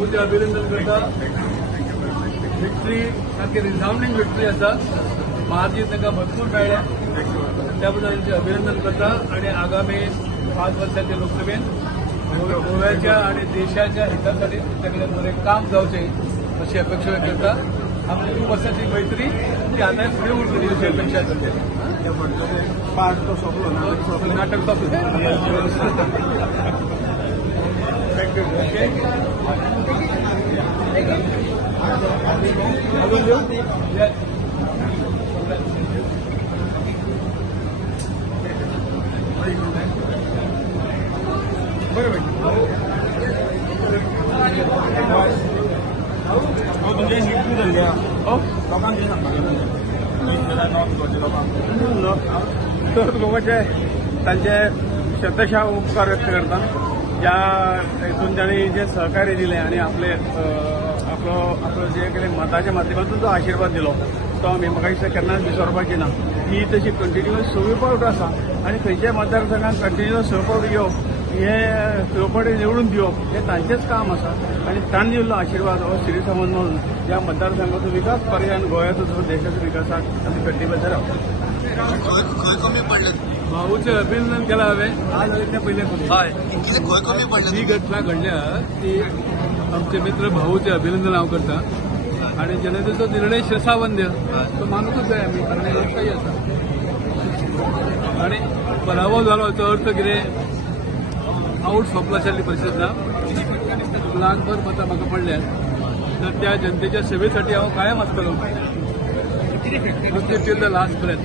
भाऊचे अभिनंदन करता. विक्ट्री सारखी रिझावनिंग विक्ट्री असा महाजीत तांकां भरपूर मेळ्ळ्या त्याबद्दल तांचे अभिनंदन करता आणि आगामी 5 वर्षांच्या लोकसभेत गोव्याच्या आणि देशाच्या हितासाठी त्यांच्याकडे बरें काम जावचें अशी अपेक्षा व्यक्त करता. आमची 2 वर्सांची मैत्री ती आता फुडें उरतली अशी अपेक्षा करते. नाटक तुमचे हिट झाले लोकांक कितें सांगता गोवाचे तांचे शतशः उपकार व्यक्त करता ज्या हितून तांणी जे सहकार्य दिलें आनी आपले आपलो जे कितें मताच्या माध्यमांतून जो आशिर्वाद दिलो तो आमी म्हाका दिसता केन्नाच विसरपाची ना. ही तशी कंटिन्युअस 6 फावट आसा आनी खंयच्याय मतदारसंघात कंटिन्युअस 6 फावट येवप हे 6 फावटी निवडून दिवप हे तांचेच काम आसा आनी तांणी दिल्लो आशिर्वाद हो श्रीसमंत म्हणून ह्या मतदारसंघाचो विकास पर्याय आनी गोंयाचो जो देशाच्या विकासाक आमी कटिबद्ध रावता. कमी पडले भाऊचे अभिनंदन केला हांवें आज आनी त्या पयले हय कमी पडले ही घटना घडल्या ती आमचे मित्र भाऊचे अभिनंदन हांव करता आणि जनतेचो निर्णय शिरसावंद्य तो मानूकच जाय आमी कारण हे लोकशाही आसा आणि पराभव जालो हाचो अर्थ कितें आऊट सोंपला आशिल्ली परिस्थिती ना. लाखभर मतां म्हाका पडल्यात तर त्या जनतेच्या सेवेसाठी हांव कायम आसतलो टील द लास्ट ब्रेथ.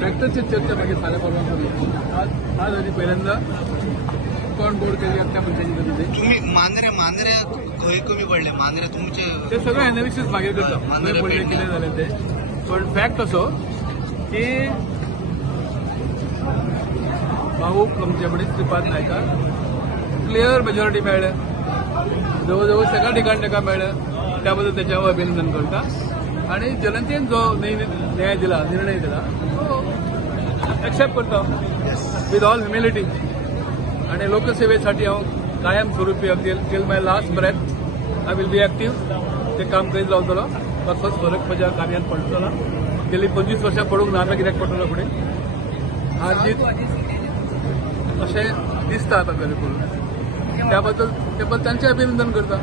फॅक्टरची चर्चा मागीर फाल्यां परवां करूया. आज आनी पहिल्यांदा कोण बोर्ड केली त्या पंचायती तुम्ही मांद्रे खंय कमी पडले मांद्रे तुमचे ते सगळं एनालिसीस मागीर करता खंय पडले कितें जालें ते. पण फॅक्ट असो की भाऊक आमचे कडेन श्रीपाद नायकाक क्लियर मेजॉरिटी मेळ्ळ्या जवळ सगळ्या ठिकाणी ताका मेळ्ळ्या त्याबद्दल त्याचे हांव अभिनंदन करता. आणि जनतेन जो न्याय दिला निर्णय दिला तो एक्सेप्ट करता विथ ऑल ह्युमिलिटी आणि लोकसेवेसाठी हांव कायम स्वरूपी till my last breath I will be active ते काम करीत रावतलो. कसोच फरक म्हज्या कार्यात पडचो ना. गेली 25 वर्सां पडूंक ना कित्याक पडटलो फुडें हार जीत अशें दिसता आतां खरें करून त्याबद्दल तांचें अभिनंदन करता.